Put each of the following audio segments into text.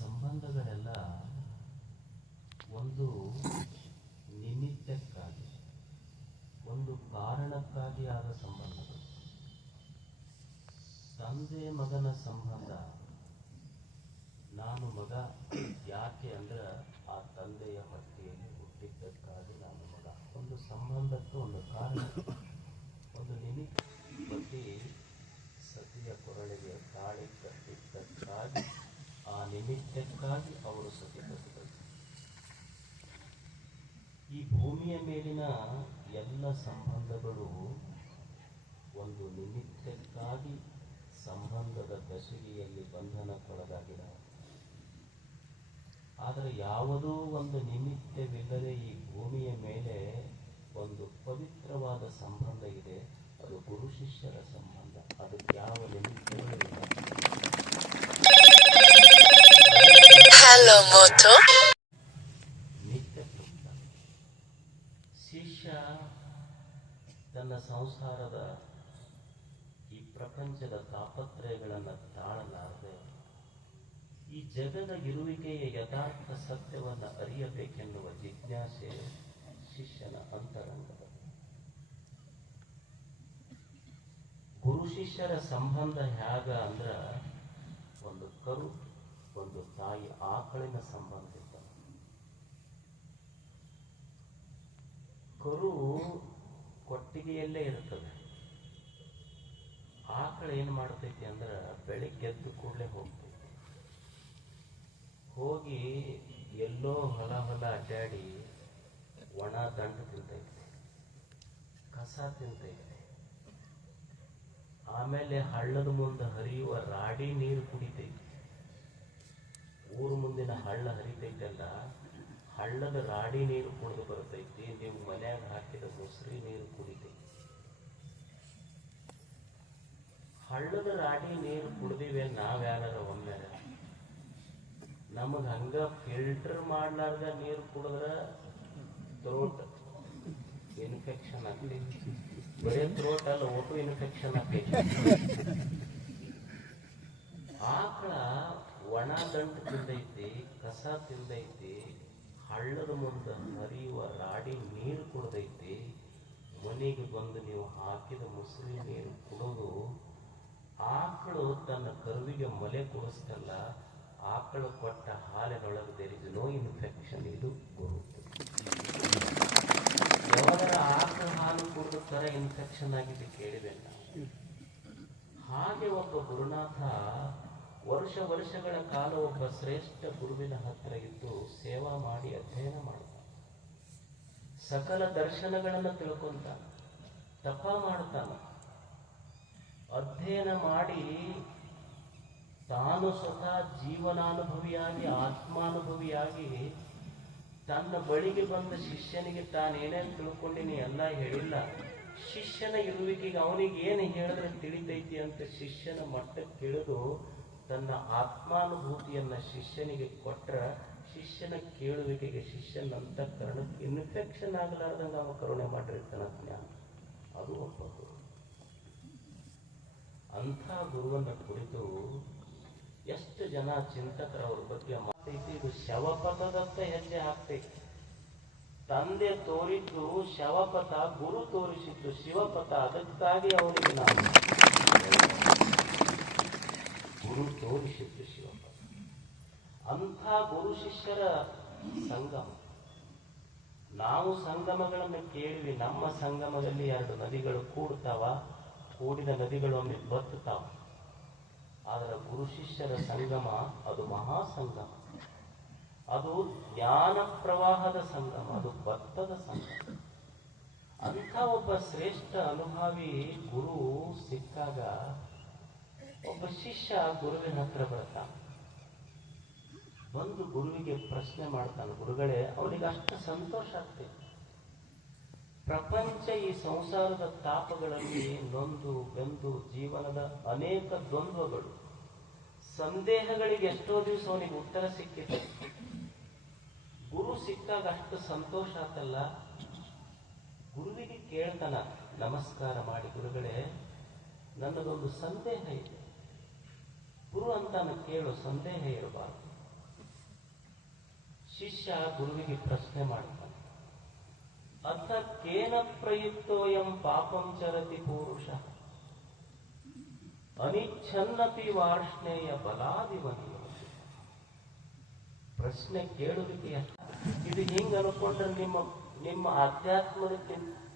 ಸಂಬಂಧಗಳೆಲ್ಲ ಒಂದು ನಿಮಿತ್ತಕ್ಕಾಗಿ, ಒಂದು ಕಾರಣಕ್ಕಾಗಿ ಆದ ಸಂಬಂಧಗಳು. ತಂದೆ ಮಗನ ಸಂಬಂಧ, ನಾನು ಮಗ ಯಾಕೆ ಅಂದ್ರೆ ಆ ತಂದೆಯ ಹೊಟ್ಟೆಯಲ್ಲಿ ಹುಟ್ಟಿದ್ದಕ್ಕಾಗಿ ನಾನು ಮಗ. ಒಂದು ಸಂಬಂಧಕ್ಕೆ ಒಂದು ಕಾರಣ, ಒಂದು ನಿಮಿತ್ತ ಬಗ್ಗೆ ಸತಿಯ ಕೊರಳಿಗೆ ತಾಳಿ ಕಟ್ಟಿದ್ದಕ್ಕಾಗಿ ಆ ನಿಮಿತ್ತಕ್ಕಾಗಿ ಅವರು ಸತಿಪತಿಗಳು ಈ ಭೂಮಿಯ ಮೇಲಿನ ಎಲ್ಲ ಸಂಬಂಧಗಳು ಒಂದು ನಿಮಿತ್ತಕ್ಕಾಗಿ ಸಂಬಂಧದ ಬೆಸುಗೆಯಲ್ಲಿ ಬಂಧನಕ್ಕೊಳಗಾಗಿವೆ ಆದರೆ ಯಾವುದೋ ಒಂದು ನಿಮಿತ್ತವಿಲ್ಲದೆ ಈ ಭೂಮಿಯ ಮೇಲೆ ಒಂದು ಪವಿತ್ರವಾದ ಸಂಬಂಧ ಇದೆ. ಅದು ಗುರು ಶಿಷ್ಯರ ಸಂಬಂಧ. ಅದಕ್ಕೆ ಯಾವ ನಿಮಿತ್ತವೂ ಇಲ್ಲ. Hello Moto. ಶಿಷ್ಯ ತನ್ನ ಸಂಸಾರದ ಈ ಪ್ರಪಂಚದ ತಾಪತ್ರಯಗಳನ್ನು ತಾಳಲಾರದೆ ಈ ಜಗದ ಇರುವಿಕೆಯ ಯಥಾರ್ಥ ಸತ್ಯವನ್ನು ಅರಿಯಬೇಕೆನ್ನುವ ಜಿಜ್ಞಾಸೆ ಶಿಷ್ಯನ ಅಂತರಂಗದ ಗುರು ಶಿಷ್ಯರ ಸಂಬಂಧ ಹೇಗ ಅಂದ್ರ ಒಂದು ಕರು ಒಂದು ತಾಯಿ ಆಕಳಿನ ಸಂಬಂಧ ಇರ್ತದೆ ಕರು ಕೊಟ್ಟಿಗೆಯಲ್ಲೇ ಇರ್ತದೆ. ಆಕಳ ಏನು ಮಾಡ್ತೈತಿ ಅಂದ್ರೆ ಬೆಳಿಗ್ಗೆದ್ದು ಕೂಡಲೇ ಹೋಗ್ತೈತಿ. ಹೋಗಿ ಎಲ್ಲೋ ಹೊಲ ಹೊಲ ಅಡ್ಡಾಡಿ ಒಣ ದಂಡ ತಿಂತೈತಿ. ಕಸ ತಿಂತೈತಿ. ಆಮೇಲೆ ಹಳ್ಳದ ಮುಂದೆ ಹರಿಯುವ ರಾಡಿ ನೀರು ಕುಡಿತೈತಿ. ಊರು ಮುಂದಿನ ಹಳ್ಳ ಹರಿತೈತಲ್ಲ, ಹಳ್ಳದ ರಾಡಿ ನೀರು ಕುಡಿದು ಬರ್ತೈತಿ, ನೀವು ಮನ್ಯಾಗ ಹಾಕಿದ ಮೊಸರಿ ನೀರು ಕುಡಿತೈತಿ. ಹಳ್ಳದ ರಾಡಿ ನೀರು ಕುಡ್ದಿವೆ ನಾವ್ಯಾರ ಒಮ್ಮೆ ನಮಗ್ ಹಂಗ ಫಿಲ್ಟರ್ ಮಾಡ್ಲಾರ್ದ ನೀರು ಕುಡಿದ್ರ ಥ್ರೋಟ್ ಇನ್ಫೆಕ್ಷನ್ ಆಗ್ತೈತಿ. ಬರೇ ಥ್ರೋಟ್ ಅಲ್ಲ, ಒಟ್ಟು ಇನ್ಫೆಕ್ಷನ್ ಆಗ್ತೈತಿ. ಆಕಳ ಒಣ ದಂಟು ತಿಂದೈತಿ, ಕಸ ತಿಂದೈತಿ, ಹಳ್ಳದ ಮುಂದೆ ಹರಿಯುವ ರಾಡಿ ನೀರು ಕುಡ್ದೈತಿ, ಮನೆಗೆ ಬಂದು ನೀವು ಹಾಕಿದ ಮುಸುರಿ ನೀರು ಕುಡಿದು, ಆಕಳು ತನ್ನ ಕರುವಿಗೆ ಮಲೆ ಕುಡಿಸ್ತಲ್ಲ, ಆಕಳು ಕೊಟ್ಟ ಹಾಲಿನೊಳಗೆ ದೇರ್ ಇಸ್ ನೋ ಇನ್ಫೆಕ್ಷನ್ ಇದು ಗುರುತು ಯಾವಾಗ ಆಕಳ ಹಾಲು ಕುಡಿದ ಥರ ಇನ್ಫೆಕ್ಷನ್ ಆಗಿದೆ ಕೇಳಿದೆ ಹಾಗೆ ಒಬ್ಬ ಗುರುನಾಥ ವರ್ಷ ವರ್ಷಗಳ ಕಾಲ ಒಬ್ಬ ಶ್ರೇಷ್ಠ ಗುರುವಿನ ಹತ್ರ ಇದ್ದು ಸೇವಾ ಮಾಡಿ ಅಧ್ಯಯನ ಮಾಡ್ತಾನೆ ಸಕಲ ದರ್ಶನಗಳನ್ನು ತಿಳ್ಕೊಂತ ತಪ ಮಾಡ್ತಾನ ಅಧ್ಯಯನ ಮಾಡಿ ತಾನು ಸ್ವತಃ ಜೀವನಾನುಭವಿಯಾಗಿ, ಆತ್ಮಾನುಭವಿಯಾಗಿ ತನ್ನ ಬಳಿಗೆ ಬಂದ ಶಿಷ್ಯನಿಗೆ ತಾನೇನೇನು ತಿಳ್ಕೊಂಡಿನಿ ಎಲ್ಲ ಹೇಳಿಲ್ಲ. ಶಿಷ್ಯನ ಇರುವಿಕೆಗೆ ಅವನಿಗೆ ಏನು ಹೇಳಿದ್ರೆ ತಿಳಿತೈತಿ ಅಂತ ಶಿಷ್ಯನ ಮಟ್ಟಕ್ಕೆ ಇಳಿದು ತನ್ನ ಆತ್ಮಾನುಭೂತಿಯನ್ನ ಶಿಷ್ಯನಿಗೆ ಕೊಟ್ರ ಶಿಷ್ಯನ ಕೇಳುವಿಕೆಗೆ ಶಿಷ್ಯನ ಅಂತಃಕರಣಕ್ಕೆ ಇನ್ಫೆಕ್ಷನ್ ಆಗಲಾರ್ದಂಗ ಅವ ಕರುಣೆ ಮಾಡಿರ್ತಾನ ಜ್ಞಾನ. ಅದು ಒಬ್ಬ ಗುರು ಅಂಥ ಗುರುವನ್ನ ಕುರಿತು ಎಷ್ಟು ಜನ ಚಿಂತಕರ ಅವ್ರ ಬಗ್ಗೆ ಮಾತೈತಿ, ಇದು ಶವಪಥದತ್ತ ಹೆಜ್ಜೆ ಹಾಕ್ತೈತಿ ತಂದೆ ತೋರಿದ್ದು ಶವಪಥ, ಗುರು ತೋರಿಸಿದ್ದು ಶಿವಪಥ, ಅದಕ್ಕಾಗಿ ಅವನಿಗೆ ನಾವು ಗುರು ತೋರಿಸಿದ್ದು ಶಿವಪ್ಪ. ಅಂಥ ಗುರು ಶಿಷ್ಯರ ಸಂಗಮ. ನಾವು ಸಂಗಮಗಳನ್ನು ಕೇಳಿ ನಮ್ಮ ಸಂಗಮದಲ್ಲಿ ಎರಡು ನದಿಗಳು ಕೂಡ್ತಾವ, ಕೂಡಿದ ನದಿಗಳು ಒಮ್ಮೆ ಬತ್ತುತ್ತಾವ ಆದರೆ ಗುರು ಶಿಷ್ಯರ ಸಂಗಮ, ಅದು ಮಹಾ ಸಂಗಮ ಅದು ಜ್ಞಾನ ಪ್ರವಾಹದ ಸಂಗಮ, ಅದು ಭತ್ತದ ಸಂಗಮ. ಅಂಥ ಒಬ್ಬ ಶ್ರೇಷ್ಠ ಅನುಭವಿ ಗುರು ಸಿಕ್ಕಾಗ ಒಬ್ಬ ಶಿಷ್ಯ ಗುರುವಿನ ಹತ್ರ ಬರ್ತಾನೆ ಬಂದು ಗುರುವಿಗೆ ಪ್ರಶ್ನೆ ಮಾಡ್ತಾನೆ, ಗುರುಗಳೇ ಅವನಿಗೆ ಅಷ್ಟು ಸಂತೋಷ ಆಗ್ತೈತಿ ಪ್ರಪಂಚ ಈ ಸಂಸಾರದ ತಾಪಗಳಲ್ಲಿ ನೊಂದು, ಬೆಂದು, ಜೀವನದ ಅನೇಕ ದ್ವಂದ್ವಗಳು. ಸಂದೇಹಗಳಿಗೆ ಎಷ್ಟೋ ದಿವಸ ಅವನಿಗೆ ಉತ್ತರ ಸಿಕ್ಕಿದೆ. ಗುರು ಸಿಕ್ಕಾಗ ಅಷ್ಟು ಸಂತೋಷ ಆತಲ್ಲ ಗುರುವಿಗೆ ಕೇಳ್ತಾನ, ನಮಸ್ಕಾರ ಮಾಡಿ ಗುರುಗಳೇ, ನನ್ನದೊಂದು ಸಂದೇಹ ಇದೆ. ಗುರು ಅಂತಾನು ಕೇಳೋ, ಸಂದೇಹ ಇರಬಾರದು. ಶಿಷ್ಯ ಗುರುವಿಗೆ ಪ್ರಶ್ನೆ ಮಾಡ್ತಾನೆ. ಅಥ ಕೇನ ಪ್ರಯುಕ್ತೋಯಂ ಪಾಪಂ ಚರತಿ ಪುರುಷ. ಅನಿಚ್ಛನ್ನಪಿ ವಾರ್ಷ್ಣೇಯ ಬಲಾದಿವನಿ ಪ್ರಶ್ನೆ ಕೇಳುವಿಕೆಯ. ಇದು ಹಿಂಗ ಅನ್ಕೊಂಡ್ರೆ ನಿಮ್ಮ ನಿಮ್ಮ ಅಧ್ಯಾತ್ಮದ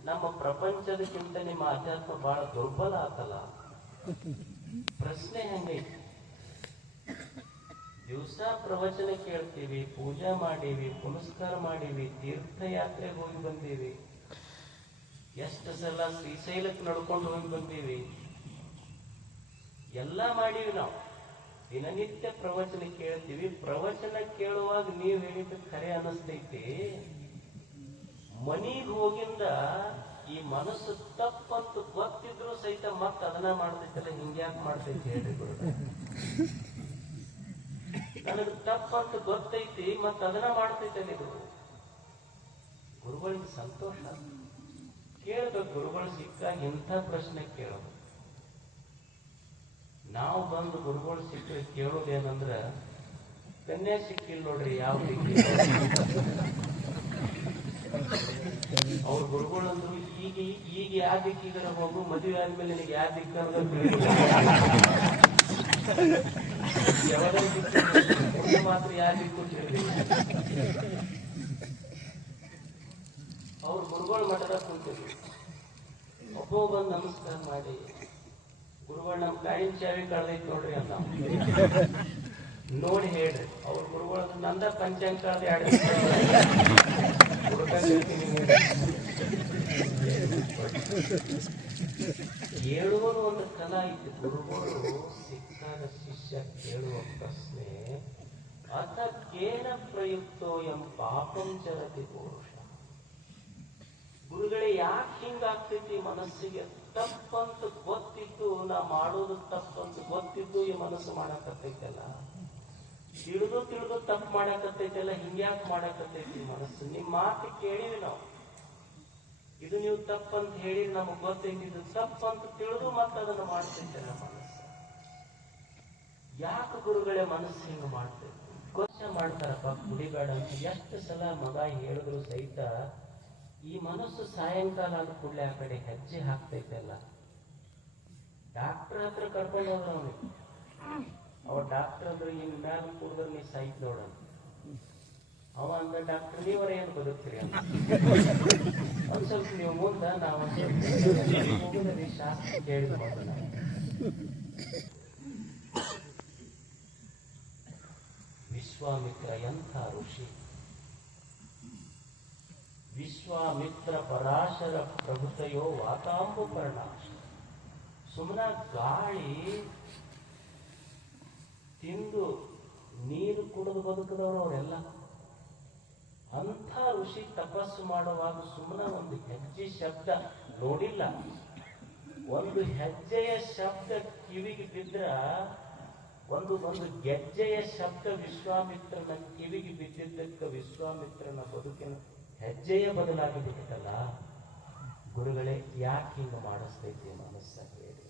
ನಮ್ಮ ಪ್ರಪಂಚದಕ್ಕಿಂತ ನಿಮ್ಮ ಆಧ್ಯಾತ್ಮ ಬಹಳ ದುರ್ಬಲ ಆತಲ್ಲ. ಪ್ರಶ್ನೆ ಹೆಂಗೈತಿ? ದಿವಸ ಪ್ರವಚನ ಕೇಳ್ತೀವಿ, ಪೂಜಾ ಮಾಡೀವಿ, ಪುನಸ್ಕಾರ ಮಾಡೀವಿ, ತೀರ್ಥಯಾತ್ರೆಗೆ ಹೋಗಿ ಬಂದೀವಿ. ಎಷ್ಟು ಸಲ ಶ್ರೀಶೈಲಕ್ಕೆ ನಡ್ಕೊಂಡು ಹೋಗಿ ಬಂದೀವಿ. ಎಲ್ಲ ಮಾಡೀವಿ ನಾವು. ದಿನನಿತ್ಯ ಪ್ರವಚನ ಕೇಳ್ತೀವಿ. ಪ್ರವಚನ ಕೇಳುವಾಗ ನೀವು ಹೇಳಿದ್ದು ಖರೆ ಅನಿಸ್ತೈತಿ ಮನೀಗ್ ಹೋಗಿಂದ ಈ ಮನಸ್ಸು ತಪ್ಪಂತ ಗೊತ್ತಿದ್ರು ಸಹಿತ ಮತ್ತೆ ಅದನ್ನ ಮಾಡ್ತೈತಲ್ಲ, ಹಿಂಗ್ಯಾಕ್ ಮಾಡ್ತೈತಿ ಹೇಳ್ರಿ ನನಗೆ ತಪ್ಪಂತ ಗೊತ್ತೈತಿ, ಮತ್ತೆ ಅದನ್ನ ಮಾಡ್ತೈತೆ ಇದು ಗುರುಗಳಿಗೆ ಸಂತೋಷ? ಕೇಳ್ಬೇಕು ಗುರುಗಳು ಸಿಕ್ಕಾಗ ಇಂಥ ಪ್ರಶ್ನೆ ಕೇಳೋದು. ನಾವು ಬಂದು ಗುರುಗಳು ಸಿಕ್ಕರೆ ಕೇಳೋದೇನಂದ್ರ, ಕನ್ಯಾ ಸಿಕ್ಕಿಲ್ಲ ನೋಡ್ರಿ, ಯಾವ ಅವ್ರ ಅವ್ರ ಗುರುಗಳಂದ್ರು ಈಗ ಈಗ ಯಾವ ದಿಕ್ಕಿಗರ ಹೋಗು, ಮದುವೆ ಆದ್ಮೇಲೆ ನಿನಗೆ ಯಾವ ದಿಕ್ಕು ಅವ್ರ ಗುರುಗಳ ಮಠದ ಕುಂತಿದ್ವಿ ಒಬ್ಬ ಬಂದು ನಮಸ್ಕಾರ ಮಾಡಿ, ಗುರುಗಳು ನಮ್ಮ ಗಾಡಿನ ಚಾವಿ ಕಳ್ದೈತಿ ನೋಡ್ರಿ ಅಂತ. ನೋಡಿ ಹೇಳ್ರಿ, ಅವ್ರ ಗುರುಗಳ ನಂದ ಪಂಚಾಂಗ ಕಳ್ದ ಕೇಳುವುದು ಒಂದು ಕಲಾ ಇತ್ತು ಗುರುಗಳು ಸಿಕ್ಕಾಗ ಶಿಷ್ಯ ಕೇಳುವ ಪ್ರಶ್ನೆ ಅಥ ಕೇನ ಪ್ರಯುಕ್ತೋ ಎಂ ಪಾಪಂ ಚರತಿ ಪುರುಷ? ಗುರುಗಳೇ, ಯಾಕೆ ಹಿಂಗಾಗ್ತೈತಿ ಮನಸ್ಸಿಗೆ? ತಪ್ಪಂತ ಗೊತ್ತಿದ್ದು ನಾ ಮಾಡೋದು ತಪ್ಪಂತ ಗೊತ್ತಿದ್ದು ಈ ಮನಸ್ಸು ಮಾಡಕತ್ತೈತಲ್ಲ. ತಿಳಿದು ತಿಳಿದು ತಪ್ಪು ಮಾಡಕತ್ತೈತಲ್ಲ, ಹಿಂಗ್ಯಾಕ್ ಮಾಡಕತ್ತೈತಿ ಮನಸ್ಸು? ನಿಮ್ ಮಾತು ಕೇಳಿವಿ ನಾವು. ಇದು ನೀವು ತಪ್ಪಂತ ಹೇಳಿ ನಮಗ್ ಗೊತ್ತೈತಿ, ಇದು ತಪ್ಪಂತ ತಿಳಿದು ಮತ್ತೆ ಅದನ್ನ ಮಾಡ್ತೈತಲ್ಲ ಯಾಕೆ ಗುರುಗಳೇ ಮನಸ್ಸು ಹಿಂಗ ಮಾಡ್ತೇವೆ ಘೋಷ ಮಾಡ್ತಾರಪ್ಪ ಕುಡಿಬೇಡ ಅಂತ. ಎಷ್ಟು ಸಲ ಮಗ ಹೇಳಿದ್ರು ಸಹಿತ, ಈ ಮನಸ್ಸು ಸಾಯಂಕಾಲ ಆದ ಕೂಡಲೇ ಆ ಕಡೆ ಹೆಜ್ಜೆ ಹಾಕ್ತೈತಲ್ಲ. ಡಾಕ್ಟರ್ ಹತ್ರ ಕರ್ಕೊಂಡು ಹೋದ್ರ ಅವನಿಗೆ ಅವ ಡಾಕ್ಟರ್ ಅಂದ್ರೆ ಇನ್ ಮ್ಯಾಲ ಕೂಡಿದ್ರೆ ನೀ ಸೈತ ನೋಡ ಅವ ಅಂದ, ಡಾಕ್ಟರ್, ನೀವರ ಏನು ಬದುಕ್ತೀರಿ ಅಂತ? ಒಂದ್ ಸ್ವಲ್ಪ ನೀವು ಮುಂದ, ನಾವು ಶಾಸ್ತ್ರ ಕೇಳಿದ್ ಮೊದಲ ವಿಶ್ವಾಮಿತ್ರ ಎಂಥ ಋಷಿ? ವಿಶ್ವಾಮಿತ್ರ ಪರಾಶರ ಪ್ರಭುತೆಯೋ ವಾತಾಂಬುಕರ್ಣ ಸುಮ್ಮನ ಗಾಳಿ ತಿಂದು ನೀರು ಕುಡಿದು ಬದುಕಿದವರು ಅವರೆಲ್ಲ. ಅಂಥ ಋಷಿ ತಪಸ್ಸು ಮಾಡುವಾಗ ಸುಮ್ಮನೆ ಒಂದು ಹೆಜ್ಜೆ ಶಬ್ದ ನೋಡಿಲ್ಲ. ಒಂದು ಹೆಜ್ಜೆಯ ಶಬ್ದ ಕಿವಿಗೆ ಬಿದ್ರ ಒಂದು ಒಂದು ಗೆಜ್ಜೆಯ ಶಬ್ದ ವಿಶ್ವಾಮಿತ್ರನ ಕಿವಿಗೆ ಬಿದ್ದಿದ್ದಕ್ಕೆ ವಿಶ್ವಾಮಿತ್ರನ ಬದುಕಿನ ಹೆಜ್ಜೆಯ ಬದಲಾಗಿ ಬಿಟ್ಟಿತಲ್ಲ ಗುರುಗಳೇ, ಯಾಕೆ ಹಿಂಗ ಮಾಡಿಸ್ತೈತಿ ಮನಸ್ಸ ಹೇಳಿ.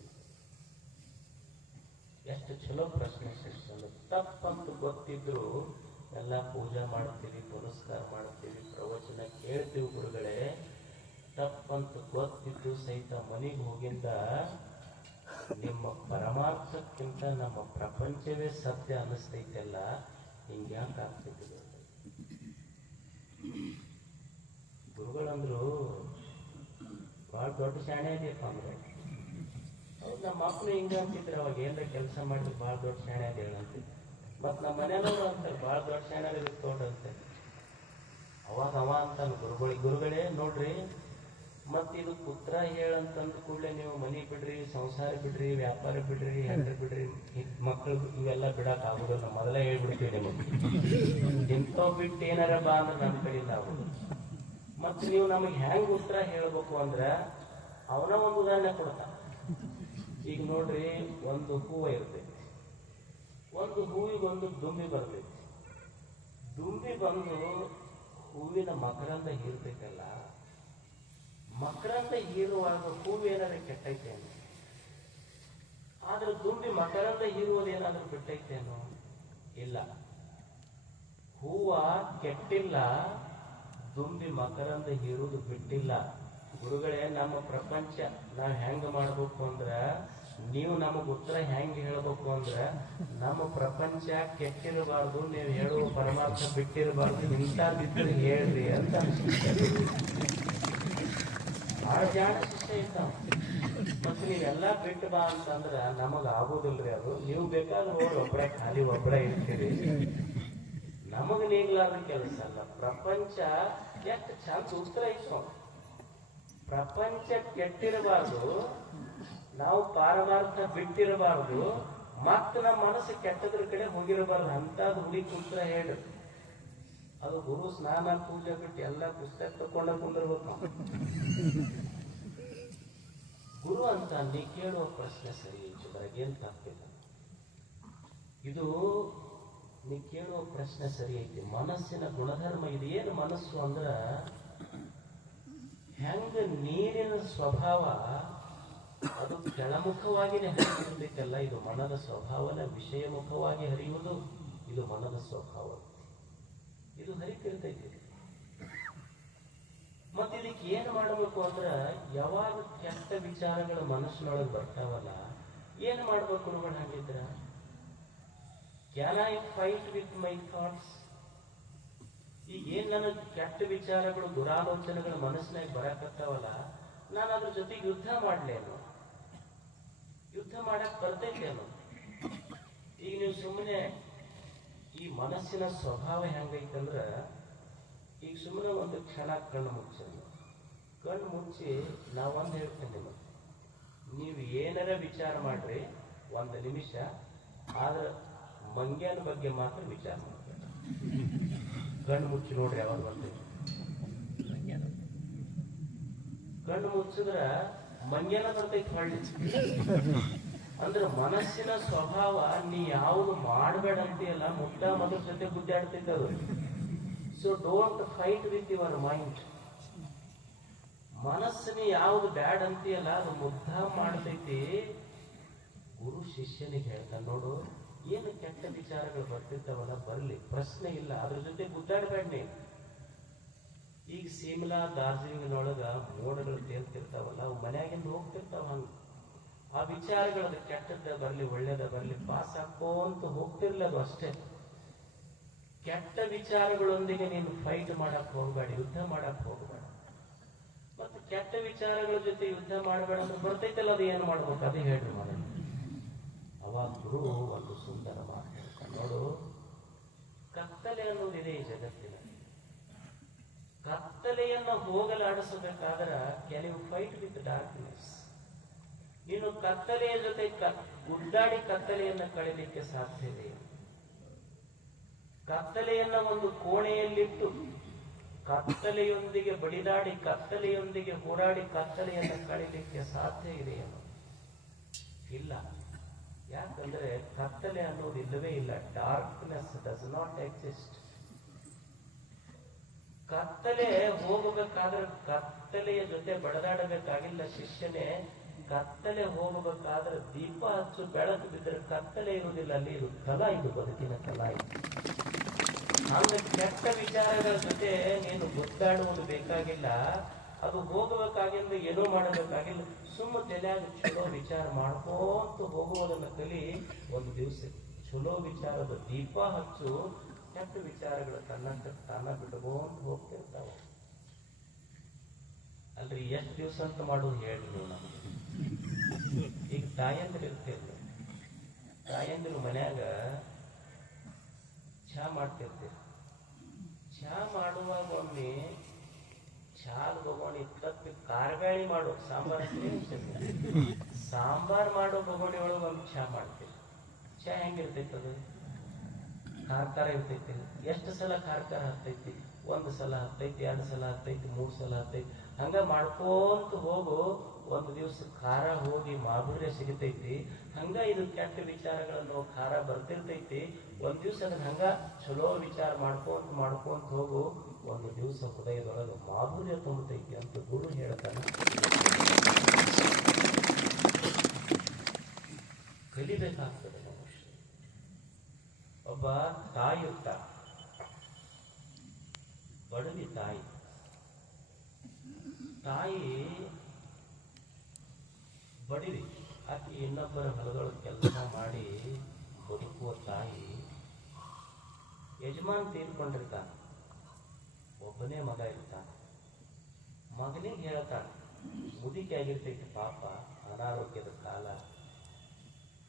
ಎಷ್ಟು ಚಲೋ ಪ್ರಶ್ನೆ ಶಿಕ್ಷಣ ತಪ್ಪಂತ ಗೊತ್ತಿದ್ರು ಎಲ್ಲ ಪೂಜೆ ಮಾಡ್ತೀವಿ, ಪುರಸ್ಕಾರ ಮಾಡ್ತೀವಿ, ಪ್ರವಚನ ಕೇಳ್ತೀವಿ ಗುರುಗಳೇ. ತಪ್ಪಂತ ಗೊತ್ತಿದ್ದು ಸಹಿತ ಮನೆಗೆ ಹೋಗಿಂದ ನಿಮ್ಮ ಪರಮಾರ್ಥಕ್ಕಿಂತ ನಮ್ಮ ಪ್ರಪಂಚವೇ ಸತ್ಯ ಅನ್ನಿಸ್ತೈತೆಲ್ಲ ಹಿಂಗ್ಯಾಕೆ ಆಗ್ತೈತಿ ಆಗ್ತೈತೆ ಗುರುಗಳಂದ್ರು ಭಾಳ ದೊಡ್ಡ ಶಾಣೆ ಇದೆಯಪ್ಪ ಅಂದ್ರೆ. ಅವ್ರು ನಮ್ಮ ಮಕ್ಕಳು ಹಿಂಗ ಅಂತಿದ್ರು ಅವಾಗ ಏನಾರ ಕೆಲಸ ಮಾಡಿದ್ರೆ ಭಾಳ ದೊಡ್ಡ ಶಾಣೆ ಅಂತ. ಹೇಳಂತ ಮತ್ ನಮ್ಮ ಮನೆಯಲ್ಲೂ ಅಂತಾರೆ, ಭಾಳ ದೊಡ್ಡ ಶಾಣೆ ತೋಟ ಅವಾಗ ಅವ ಅಂತ ಗುರುಗಳಿಗೆ ಗುರುಗಳೇ ನೋಡ್ರಿ ಮತ್ ಇದು ಪುತ್ರ ಹೇಳಂತಂದ ಕೂಡಲೇ ನೀವು ಮನಿ ಬಿಡ್ರಿ, ಸಂಸಾರ ಬಿಡ್ರಿ, ವ್ಯಾಪಾರ ಬಿಡ್ರಿ, ಹೆಂಡ್ರ ಬಿಡ್ರಿ ಮಕ್ಕಳು ಇವೆಲ್ಲ ಬಿಡಕ್ ಆಗುದಿಲ್ಲ ಮೊದಲೇ ಹೇಳ್ಬಿಡ್ತೀವಿ ನಿಮಗೆ. ಇಂಥವ್ ಬಿಟ್ಟು ಏನಾರ ಬಾ ಅಂದ್ರೆ ನಮ್ಮ ಕಡೆಯಿಂದ ಆಗುದು. ಮತ್ ನೀವು ನಮಗೆ ಹೆಂಗ್ ಉತ್ತರ ಹೇಳ್ಬೇಕು ಅಂದ್ರ ಅವನ ಒಂದು ಉದಾಹರಣೆ ಕೊಡ್ತಾನ. ಈಗ ನೋಡ್ರಿ, ಒಂದು ಹೂವ ಇರ್ತೈತಿ. ಒಂದು ಹೂವಿಗೆ ಒಂದು ದುಂಬಿ ಬರ್ತೈತಿ. ದುಂಬಿ ಬಂದು ಹೂವಿನ ಮಕರಂದ ಹೀರ್ತೈತಲ್ಲ ಮಕರಂದ ಹೀರುವಾಗ ಹೂವೇನಾದ್ರೆ ಕೆಟ್ಟೈತೇನು ಆದ್ರೆ ದುಂಬಿ ಮಕರಂದ ಹೀರುವುದೇನಾದ್ರೂ ಬಿಟ್ಟೈತೇನು ಇಲ್ಲ. ಹೂವ ಕೆಟ್ಟಿಲ್ಲ ದುಂಬಿ ಮಕರಂದ ಹೀರುವುದು ಬಿಟ್ಟಿಲ್ಲ. ಗುರುಗಳೇ, ನಮ್ಮ ಪ್ರಪಂಚ ನಾವು ಹೆಂಗ ಮಾಡ್ಬೇಕು ಅಂದ್ರ, ನೀವು ನಮಗ್ ಉತ್ತರ ಹೆಂಗ್ ಹೇಳ್ಬೇಕು ಅಂದ್ರ, ನಮ್ಮ ಪ್ರಪಂಚ ಕೆಟ್ಟಿರಬಾರ್ದು, ನೀವು ಹೇಳುವ ಪರಮಾರ್ಥ ಬಿಟ್ಟಿರಬಾರ್ದು, ಇಂಥದ್ದಿದ್ರೆ ಹೇಳ್ರಿ ಅಂತ. ಭಾಳ ಜಾಣ ಶಿಷ್ಯ ಇದ್ದಾವ ಮತ್ತೆ ನೀವೆಲ್ಲ ಬಿಟ್ಟು ಬಾ ಅಂತಂದ್ರ ನಮಗ ಆಗೋದಿಲ್ರಿ ಅದು ನೀವು ಬೇಕಾದ್ರೆ ಹೋಗಿ ಒಬ್ಬರೇ ಖಾಲಿ ಒಬ್ಬರೇ ಇರ್ತೀರಿ ನಮಗ ನೀಗ್ಲಾರ್ದ ಕೆಲಸ ಅಲ್ಲ ಪ್ರಪಂಚ ಎಷ್ಟು ಚಂದ ಉತ್ತರ ಇತ್ತು ಪ್ರಪಂಚ ಕೆಟ್ಟಿರಬಾರ್ದು ನಾವು ಪಾರಮಾರ್ಥ ಬಿಟ್ಟಿರಬಾರ್ದು ಮತ್ತ ನಮ್ಮ ಮನಸ್ಸು ಕೆಟ್ಟದ್ರ ಕಡೆ ಹೋಗಿರಬಾರ್ದು ಅಂತ ಹುಡುಗಿ ಉತ್ತರ ಹೇಳು ಅದು ಗುರು ಸ್ನಾನ ಪೂಜೆ ಬಿಟ್ಟು ಎಲ್ಲ ಪುಸ್ತಕ ತಕೊಂಡ ಕುಂದಿರ್ಬೇಕು ಗುರು ಅಂತ ನೀ ಕೇಳುವ ಪ್ರಶ್ನೆ ಸರಿ ಏನ್ ತಪ್ಪಿಲ್ಲ ಇದು ನೀ ಕೇಳುವ ಪ್ರಶ್ನೆ ಸರಿ ಐತಿ. ಮನಸ್ಸಿನ ಗುಣಧರ್ಮ ಇದು ಏನು ಮನಸ್ಸು ಅಂದ್ರ? ಹೆಂಗ ನೀರಿನ ಸ್ವಭಾವ ಅದು ಕೆಳಮುಖವಾಗಿನೇ ಹರಿಯುವುದಕ್ಕೆಲ್ಲ ಇದು ಮನದ ಸ್ವಭಾವನ ವಿಷಯಮುಖವಾಗಿ ಹರಿಯುವುದು, ಇದು ಮನದ ಸ್ವಭಾವ. ಇದು ಹರಿತಿರ್ತೈತಿ ಮತ್ತೆ ಇದಕ್ಕೆ ಏನ್ ಮಾಡಬೇಕು ಅಂದ್ರ ಯಾವಾಗ ಕೆಟ್ಟ ವಿಚಾರಗಳು ಮನಸ್ಸಿನೊಳಗೆ ಬರ್ತಾವಲ್ಲ, ಏನ್ ಮಾಡ್ಬೇಕು ಗುರುಗಳು ಹಂಗಿದ್ರ? Can I fight with my thoughts ಈಗ ಏನ್ ನನ್ನ ಕೆಟ್ಟ ವಿಚಾರಗಳು, ದುರಾಲೋಚನೆಗಳು ಮನಸ್ಸಿನಾಗ ಬರಕತ್ತಾವಲ್ಲ ನಾನು ಅದ್ರ ಜೊತೆ ಯುದ್ಧ ಮಾಡ್ಲೇನು ಯುದ್ಧ ಮಾಡಕ್ ಬರ್ತೈತೇನು ಈಗ ನೀವು ಸುಮ್ಮನೆ ಈ ಮನಸ್ಸಿನ ಸ್ವಭಾವ ಹೆಂಗೈತಂದ್ರ, ಈಗ ಸುಮ್ಮನೆ ಒಂದು ಕ್ಷಣ ಕಣ್ಣು ಮುಚ್ಚಿ. ಕಣ್ಣು ಮುಚ್ಚಿ ನಾವೊಂದು ಹೇಳ್ತೇನೆ ನಿಮಗೆ. ನೀವು ಏನಾರ ವಿಚಾರ ಮಾಡ್ರಿ, ಒಂದು ನಿಮಿಷ, ಆದ್ರೆ ಮಂಗ್ಯನ ಬಗ್ಗೆ ಮಾತ್ರ ವಿಚಾರ ಮಾಡ್ಬೇಕು ಕಣ್ಣು ಮುಚ್ಚಿ ನೋಡ್ರಿ ಯಾವಾಗ ಬರ್ತೈತಿ ಕಣ್ಣು ಮುಚ್ಚಿದ್ರ ಮಂಗ್ಯನ ಬರ್ತೈತಿ ಹೊಳ್ಳಿ. ಅಂದ್ರೆ ಮನಸ್ಸಿನ ಸ್ವಭಾವ, ನೀ ಯಾವುದು ಮಾಡಬೇಡ ಅಂತೀಯಲ್ಲ ಮುಟ್ಟ ಮದ್ರ ಜೊತೆ ಗುದ್ದಾಡ್ತೈತೆ ಅದು so don't fight with your mind ಮನಸ್ಸಿನ ಯಾವ್ದು ಬ್ಯಾಡ್ ಅಂತೀಯಲ್ಲ, ಅದು ಮುದ್ದ ಮಾಡ್ತೈತಿ. ಗುರು ಶಿಷ್ಯನಿಗೆ ಹೇಳ್ತಾನೆ, ನೋಡು, ಏನು ಕೆಟ್ಟ ವಿಚಾರಗಳು ಬರ್ತಿರ್ತಾವಲ್ಲ ಬರಲಿ. ಪ್ರಶ್ನೆ ಇಲ್ಲ, ಅದ್ರ ಜೊತೆ ಗುದ್ದಾಡ್ಬೇಡ ನೀ. ಈಗ ಸಿಮ್ಲಾ, ದಾರ್ಜಿಲಿಂಗ್ನೊಳಗ ಮೋಡಗಳು ತೇಲ್ತಿರ್ತಾವಲ್ಲ, ಅವು ಮನ್ಯಾಗಿಂದ ಹೋಗ್ತಿರ್ತಾವ ಹಂಗ. ಆ ವಿಚಾರಗಳನ್ನು ಕೆಟ್ಟದ್ದೇ ಬರಲಿ, ಒಳ್ಳೇದ ಬರಲಿ ಪಾಸ್ ಹಾಕೋಂತ ಹೋಗ್ತಿರ್ಲದು ಅಷ್ಟೇ. ಕೆಟ್ಟ ವಿಚಾರಗಳೊಂದಿಗೆ ನೀನು ಫೈಟ್ ಮಾಡಕ್ ಹೋಗ್ಬೇಡ, ಯುದ್ಧ ಮಾಡಕ್ ಹೋಗ್ಬೇಡ. ಮತ್ತೆ ಕೆಟ್ಟ ವಿಚಾರಗಳ ಜೊತೆ ಯುದ್ಧ ಮಾಡಬೇಡ ಅಂತ ಬರ್ತೈತಲ್ಲ, ಅದು ಏನು ಮಾಡ್ಬೇಕು? ಅದು ಹೇಳ್ರಿ ಮೊದಲು ಅವಾಗ ಗುರು ಒಂದು ಸುಂದರ ಮಾತು. ನೋಡು, ಕತ್ತಲೆ ಅನ್ನೋದಿದೆ ಈ ಜಗತ್ತಿನ ಕತ್ತಲೆಯನ್ನ ಹೋಗಲಾಡಿಸಬೇಕಾದ್ರ ಕೆಲವು ಫೈಟ್ ವಿತ್ ಡಾರ್ಕ್ನೆಸ್ ನೀನು ಕತ್ತಲೆಯ ಜೊತೆ ಗುಡ್ಡಾಡಿ ಕತ್ತಲೆಯನ್ನು ಕಳೆಯಲಿಕ್ಕೆ ಸಾಧ್ಯ ಇದೆ. ಕತ್ತಲೆಯನ್ನ ಒಂದು ಕೋಣೆಯಲ್ಲಿಟ್ಟು ಕತ್ತಲೆಯೊಂದಿಗೆ ಬಡಿದಾಡಿ, ಕತ್ತಲೆಯೊಂದಿಗೆ ಹೋರಾಡಿ ಕತ್ತಲೆಯನ್ನು ಕಳೀಲಿಕ್ಕೆ ಸಾಧ್ಯ ಇದೆಯೋ? ಇಲ್ಲ. ಯಾಕಂದ್ರೆ ಕತ್ತಲೆ ಅನ್ನೋದು ಇಲ್ಲವೇ ಇಲ್ಲ. ಡಾರ್ಕ್ನೆಸ್ ಡಸ್ ನಾಟ್ ಎಕ್ಸಿಸ್ಟ್ ಕತ್ತಲೆ ಹೋಗಬೇಕಾದ್ರೆ ಕತ್ತಲೆಯ ಜೊತೆ ಬಡದಾಡಬೇಕಾಗಿಲ್ಲ. ಶಿಷ್ಯನೇ ಕತ್ತಲೆ ಹೋಗಬೇಕಾದ್ರೆ ದೀಪ ಹಚ್ಚು, ಬೆಳಕು ಬಿದ್ದರೆ ಕತ್ತಲೆ ಇರುವುದಿಲ್ಲ. ಅಲ್ಲಿ ಇದು ಕಲಾ ಇದು ಬದುಕಿನ ಕಲಾ ಇದು. ಕೆಟ್ಟ ವಿಚಾರಗಳ ಜೊತೆ ನೀನು ಗೊತ್ತಾಡುವುದು ಬೇಕಾಗಿಲ್ಲ. ಅದು ಹೋಗಬೇಕಾಗಿಲ್ಲ, ಏನೋ ಮಾಡಬೇಕಾಗಿಲ್ಲ. ಸುಮ್ಮ ತಲೆಯಾಗ ಚಲೋ ವಿಚಾರ ಮಾಡ್ಕೋತ ಹೋಗುವುದನ್ನು ಕಲಿ ಒಂದು ದಿವಸ ಚಲೋ ವಿಚಾರದ ದೀಪ ಹಚ್ಚು, ಕೆಟ್ಟ ವಿಚಾರಗಳು ತನ್ನಂತ ತಾನ ಬಿಟ್ಕೊಂತ ಹೋಗ್ತಿರ್ತಾವ. ಅಲ್ರಿ, ಎಷ್ಟು ದಿವಸ ಅಂತ ಮಾಡೋದು ಹೇಳಿ ನಮ್ಗೆ. ಈಗ ತಾಯಂದ್ರ ಇರ್ತಿರ್ಲಿ. ತಾಯಂದ್ರ ಮನ್ಯಾಗ ಚಹಾ ಮಾಡ್ತಿರ್ತೀರಿ. ಚಹಾ ಮಾಡುವಾಗ ಒಮ್ಮೆ ಚಾಲ್ ಬಗೋಣಿ ತಪ್ಪಿ ಕಾರ್ಗಾಳಿ ಮಾಡೋ, ಸಾಂಬಾರ್ ಸಾಂಬಾರ್ ಮಾಡೋ ಬಗೋಣಿ ಒಳಗೆ ಒಂದು ಚಹಾ ಮಾಡ್ತೀವಿ ಚಹಾ ಹೆಂಗಿರ್ತೈತೆ ಅದು? ಖಾರ ಖಾರ ಇರ್ತೈತಿ. ಎಷ್ಟು ಸಲ ಖಾರ ಖಾರ ಹತ್ತೈತಿ? ಒಂದು ಸಲ ಹತ್ತೈತಿ, ಎರಡು ಸಲ ಹತ್ತೈತಿ, ಮೂರು ಸಲ ಹತ್ತೈತಿ. ಹಂಗ ಮಾಡ್ಕೋಂತ ಹೋಗು ಒಂದು ದಿವಸ ಖಾರ ಹೋಗಿ ಮಾಧುರ್ಯ ಸಿಗತೈತಿ, ಹಂಗ ಇದು ಕೆಟ್ಟ ವಿಚಾರಗಳನ್ನು ಖಾರ ಬರ್ತಿರ್ತೈತಿ. ಒಂದ್ ದಿವಸ ಅದನ್ನ ಹಂಗ ಚಲೋ ವಿಚಾರ ಮಾಡ್ಕೊಂತ ಮಾಡ್ಕೊಂತ ಹೋಗು, ಒಂದು ದಿವಸ ಹೃದಯದೊಳಗೆ ಮಾಧುರ್ಯ ತುಂಬತೈತಿ ಅಂತ ಗುರು ಹೇಳ್ತಾನ. ಕಲಿಬೇಕಾಗ್ತದೆ ಮನುಷ್ಯ. ಒಬ್ಬ ತಾಯಿ ಬಡವಿ ತಾಯಿ. ತಾಯಿ ಬಡವಿ ಆಕೆ ಇನ್ನೊಬ್ಬರ ಹೊಲಗಳು ಕೆಲಸ ಮಾಡಿ ಬದುಕುವ ತಾಯಿ ಯಜಮಾನ್ ತೀರ್ಕೊಂಡಿರ್ತಾನೆ. ಒಬ್ಬನೇ ಮಗ ಇರ್ತಾನೆ. ಮಗನಿಗೆ ಹೇಳ್ತಾನೆ, ಮುದುಕಿ ಆಗಿರ್ತೈತಿ ಪಾಪ, ಅನಾರೋಗ್ಯದ ಕಾಲ.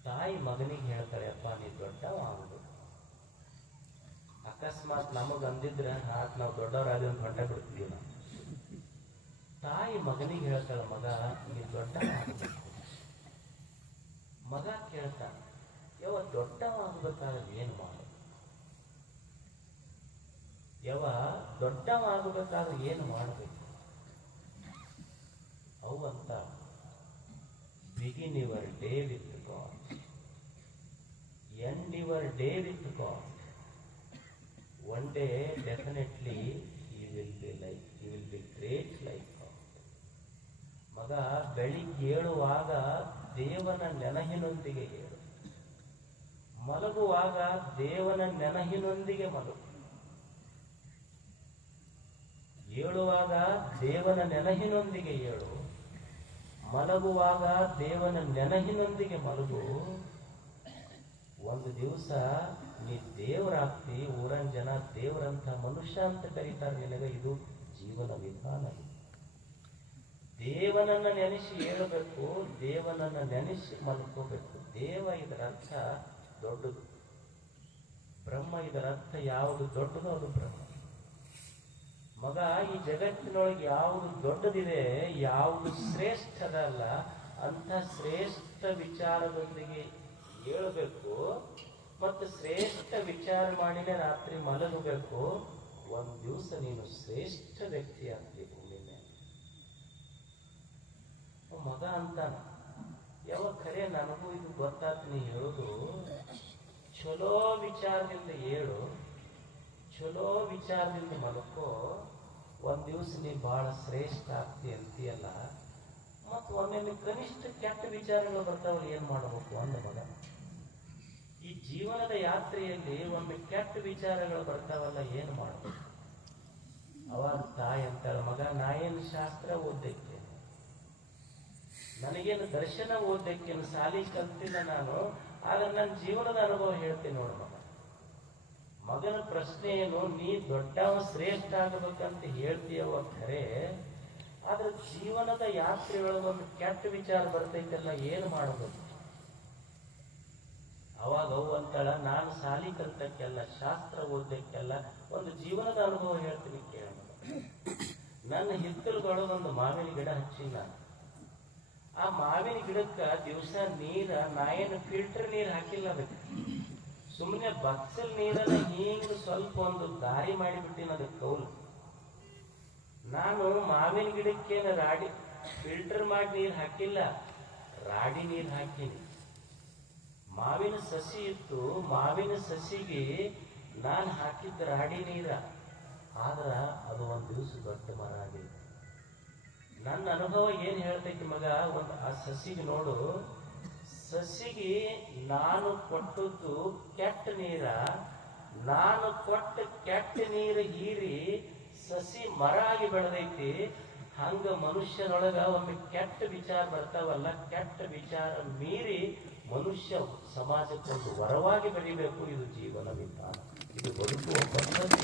ತಾಯಿ ಮಗನಿಗೆ ಹೇಳ್ತಾಳೆ, ಅಪ್ಪ, ನೀ ದೊಡ್ಡವ ಆಗ್ಬೇಕು. ಅಕಸ್ಮಾತ್ ನಮಗೆ ಅಂದಿದ್ರೆ, ಆತ್, ನಾವು ದೊಡ್ಡವರಾಗಿ ಒಂದು ಹೊಂಡ ಬಿಡ್ತೀವಿ ನಾವು. ತಾಯಿ ಮಗನಿಗೆ ಹೇಳ್ತಾಳೆ, ಮಗ, ನೀ ದೊಡ್ಡ ಮಗ ಕೇಳ್ತಾನೆ ಯವ ದೊಡ್ಡವ ಆಗ್ಬೇಕಾದ್ರೆ ಏನು ಮಾಡು? ಯಾವ ದೊಡ್ಡವ ಆಗಬೇಕಾದ್ರೆ ಏನು ಮಾಡಬೇಕು? ಅವು ಅಂತ begin your day with God end your day with God one day definitely you will be like you will be great like ಮಗ ಬೆಳಿಗ್ಗೆ ಏಳುವಾಗ ದೇವನ ನೆನಹಿನೊಂದಿಗೆ ಏಳು. ಮಲಗುವಾಗ ದೇವನ ನೆನಹಿನೊಂದಿಗೆ ಮಲಗು. ಏಳುವಾಗ ದೇವನ ನೆನಹಿನೊಂದಿಗೆ ಏಳು. ಮಲಗುವಾಗ ದೇವನ ನೆನಹಿನೊಂದಿಗೆ ಮಲಗು. ಒಂದು ದಿವಸ ನೀ ದೇವರಾಗ್ತಿ ಊರನ್ ಜನ ದೇವರಂತ ಮನುಷ್ಯ ಅಂತ ಕರೀತಾರೆ ನಿನಗೆ, ಇದು ಜೀವನ ವಿಧಾನ. ದೇವನನ್ನ ನೆನೆಸಿ ಏಳಬೇಕು ದೇವನನ್ನ ನೆನೆಸಿ ಮಲ್ಕೋಬೇಕು. ದೇವ ಇದರ ಅರ್ಥ ದೊಡ್ಡದು. ಬ್ರಹ್ಮ ಇದರ ಅರ್ಥ ಯಾವುದು ದೊಡ್ಡದು ಅದು ಬ್ರಹ್ಮ. ಮಗ, ಈ ಜಗತ್ತಿನೊಳಗೆ ಯಾವುದು ದೊಡ್ಡದಿದೆ, ಯಾವುದು ಶ್ರೇಷ್ಠದಲ್ಲ ಅಂತ ಶ್ರೇಷ್ಠ ವಿಚಾರದೊಂದಿಗೆ ಹೇಳಬೇಕು. ಮತ್ತು ಶ್ರೇಷ್ಠ ವಿಚಾರ ಮಾಡಿನೇ ರಾತ್ರಿ ಮಲಗಬೇಕು. ಒಂದು ದಿವಸ ನೀನು ಶ್ರೇಷ್ಠ ವ್ಯಕ್ತಿ ಆಗ್ತಿ ಭೂಮಿ ಮೇಲೆ ಅವ ಮಗ ಅಂತ ಯಾವ ಖರೆ ನನಗೂ ಇದು ಗೊತ್ತಾತ್ ನೀ ಹೇಳೋದು? ಚಲೋ ವಿಚಾರದಿಂದ ಹೇಳು. ಚಲೋ ವಿಚಾರದಿಂದ ಮಲಕೋ. ಒಂದ್ ದಿವಸ ನೀ ಬಹಳ ಶ್ರೇಷ್ಠ ಆಗ್ತಿ ಅಂತೀಯಲ್ಲ. ಮತ್ತು ಒಮ್ಮೆ ಕನಿಷ್ಠ ಕೆಟ್ಟ ವಿಚಾರಗಳು ಬರ್ತಾವಲ್ಲ, ಏನ್ ಮಾಡಬೇಕು ಅಂದ ಮಗ. ಈ ಜೀವನದ ಯಾತ್ರೆಯಲ್ಲಿ ಒಮ್ಮೆ ಕೆಟ್ಟ ವಿಚಾರಗಳು ಬರ್ತಾವಲ್ಲ, ಏನ್ ಮಾಡಬೇಕು? ಅವಾಗ ತಾಯಿ ಅಂತಾಳ ಮಗ, ನಾ ಶಾಸ್ತ್ರ ಓದಕ್ಕೆ ನನಗೇನು ದರ್ಶನ ಓದಕ್ಕೇನು ಸಾಲಿ ಕಲ್ತಿಲ್ಲ ನಾನು ಆದ್ರೆ ನನ್ನ ಜೀವನದ ಅನುಭವ ಹೇಳ್ತೀನಿ ನೋಡು ಮಗ. ಮಗನ ಪ್ರಶ್ನೆ ಏನು, ನೀ ದೊಡ್ಡವ ಶ್ರೇಷ್ಠ ಆಗಬೇಕಂತ ಹೇಳ್ತೀಯವ ಖರೆ ಆದ್ರೆ ಜೀವನದ ಯಾತ್ರೆಯೊಳಗೆ ಒಂದು ಕೆಟ್ಟ ವಿಚಾರ ಬರ್ತೈತಲ್ಲ ಏನು ಮಾಡಬೇಕು ಅವಾಗ ಅವು ಅಂತಳ, ನಾನು ಸಾಲಿ ಕಲ್ತಕ್ಕೆಲ್ಲ, ಶಾಸ್ತ್ರ ಓದಕ್ಕೆಲ್ಲ ಒಂದು ಜೀವನದ ಅನುಭವ ಹೇಳ್ತೀನಿ ಕೇಳ ನನ್ನ ಹಿತ್ತಲುಗಳೊಳಗೊಂದು ಮಾವಿನ ಗಿಡ ಹಚ್ಚಿಲ್ಲ. ಆ ಮಾವಿನ ಗಿಡಕ್ಕ ದಿವಸ ನೀರ, ನಾ ಏನು ಫಿಲ್ಟರ್ ನೀರ್ ಹಾಕಿಲ್ಲ ಅದಕ್ಕೆ. ಸುಮ್ಮನೆ ಬಕ್ಸಲ್ ನೀರನ್ನ ಹಿಂಗ ಸ್ವಲ್ಪ ಒಂದು ದಾರಿ ಮಾಡಿಬಿಟ್ಟಿನ ಅದಕ್ಕೆ ಕೌಲು. ನಾನು ಮಾವಿನ ಗಿಡಕ್ಕೇನು ರಾಡಿ ಫಿಲ್ಟರ್ ಮಾಡಿ ನೀರ್ ಹಾಕಿಲ್ಲ, ರಾಡಿ ನೀರು ಹಾಕಿನಿ. ಮಾವಿನ ಸಸಿ ಇತ್ತು, ಮಾವಿನ ಸಸಿಗೆ ನಾನು ಹಾಕಿದ್ದ ರಾಡಿ ನೀರ. ಆದ್ರ ಅದು ಒಂದು ದಿವಸ ದೊಡ್ಡ ಮರ ಆಗಿಲ್ಲ ನನ್ನ ಅನುಭವ ಏನ್ ಹೇಳ್ತೈತಿ ಮಗ, ಒಂದು ಆ ಸಸಿಗೆ ನೋಡು. ಸಸಿಗೆ ನಾನು ಕೊಟ್ಟದ್ದು ಕೆಟ್ಟ ನೀರ. ನಾನು ಕೊಟ್ಟ ಕೆಟ್ಟ ನೀರು ಹೀರಿ ಸಸಿ ಮರ ಆಗಿ ಬೆಳೆದೈತಿ. ಹಂಗ ಮನುಷ್ಯನೊಳಗ ಒಮ್ಮೆ ಕೆಟ್ಟ ವಿಚಾರ ಬರ್ತಾವಲ್ಲ, ಕೆಟ್ಟ ವಿಚಾರ ಮೀರಿ ಮನುಷ್ಯ ಸಮಾಜಕ್ಕೊಂದು ವರವಾಗಿ ಬೆಳಿಬೇಕು. ಇದು ಜೀವನ ವಿಧಾನ ಇದು ಬದುಕುವ ಪದ್ಧತಿ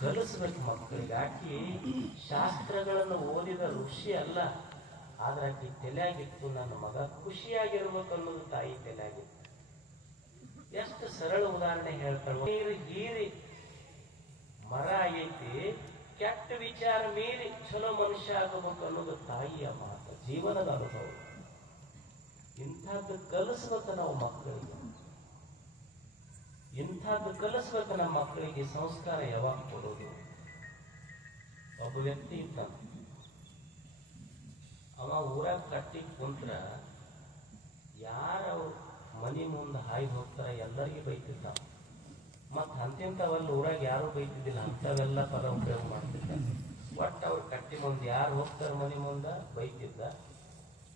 ಕಲಿಸ್ಬೇಕು ಮಕ್ಕಳಿಗೆ ಆಕಿ ಶಾಸ್ತ್ರಗಳನ್ನು ಓದಿದ ಋಷಿ ಅಲ್ಲ. ಆದ್ರೆ ಆಕಿ ತಲೆಯಾಗಿತ್ತು. ನನ್ನ ಮಗ ಖುಷಿಯಾಗಿರ್ಬೇಕು ಅನ್ನೋದು ತಾಯಿ ತಲೆಯಾಗಿತ್ತು. ಎಷ್ಟು ಸರಳ ಉದಾಹರಣೆ ಹೇಳ್ತಾಳೆ. ನೀರು ಹೀರಿ, ಮರ ಆಗೈತಿ ಕೆಟ್ಟ ವಿಚಾರ ಮೀರಿ ಚಲೋ ಮನುಷ್ಯ ಆಗಬೇಕು ಅನ್ನೋದು ತಾಯಿಯ ಮಾತು. ಜೀವನದ ಅನುಭವ. ಇಂಥದ್ದು ಕಲಿಸ್ಬೇಕು ನಾವು ಮಕ್ಕಳಿಗೆ ಇಂಥದ್ದು ಕಲಿಸ್ಬೇಕು ನಮ್ಮ ಮಕ್ಕಳಿಗೆ ಸಂಸ್ಕಾರ ಯಾವಾಗ ಕೊಡೋದು? ಒಬ್ಬ ವ್ಯಕ್ತಿ ಇದ್ದ. ಅವ ಊರಾಗ ಕಟ್ಟಿ ಕುಂತ್ರ ಯಾರ ಮನೆ ಮುಂದೆ ಹಾಯಿ ಹೋಗ್ತಾರ ಎಲ್ಲರಿಗೆ ಬೈತಿದ್ದ. ಮತ್ತು ಅಂತಿಂತವಲ್ಲ ಊರಾಗ ಯಾರು ಬೈತಿದ್ದಿಲ್ಲ, ಅಂಥವೆಲ್ಲ ಪದ ಉಪಯೋಗ ಮಾಡ್ತಿದ್ದ. ಒಟ್ಟು ಅವ್ರು ಕಟ್ಟಿ ಮುಂದೆ ಯಾರು ಹೋಗ್ತಾರ ಮನೆ ಮುಂದೆ ಬೈತಿದ್ದ.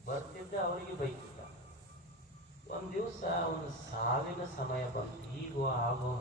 ಬರ್ತಿದ್ದ ಅವರಿಗೆ ಬೈತಿದ್ದ. ಒಂದು ದಿವಸ ಅವನ ಸಾವಿನ ಸಮಯ ಬಂತು ಈಗ ಆಗೋ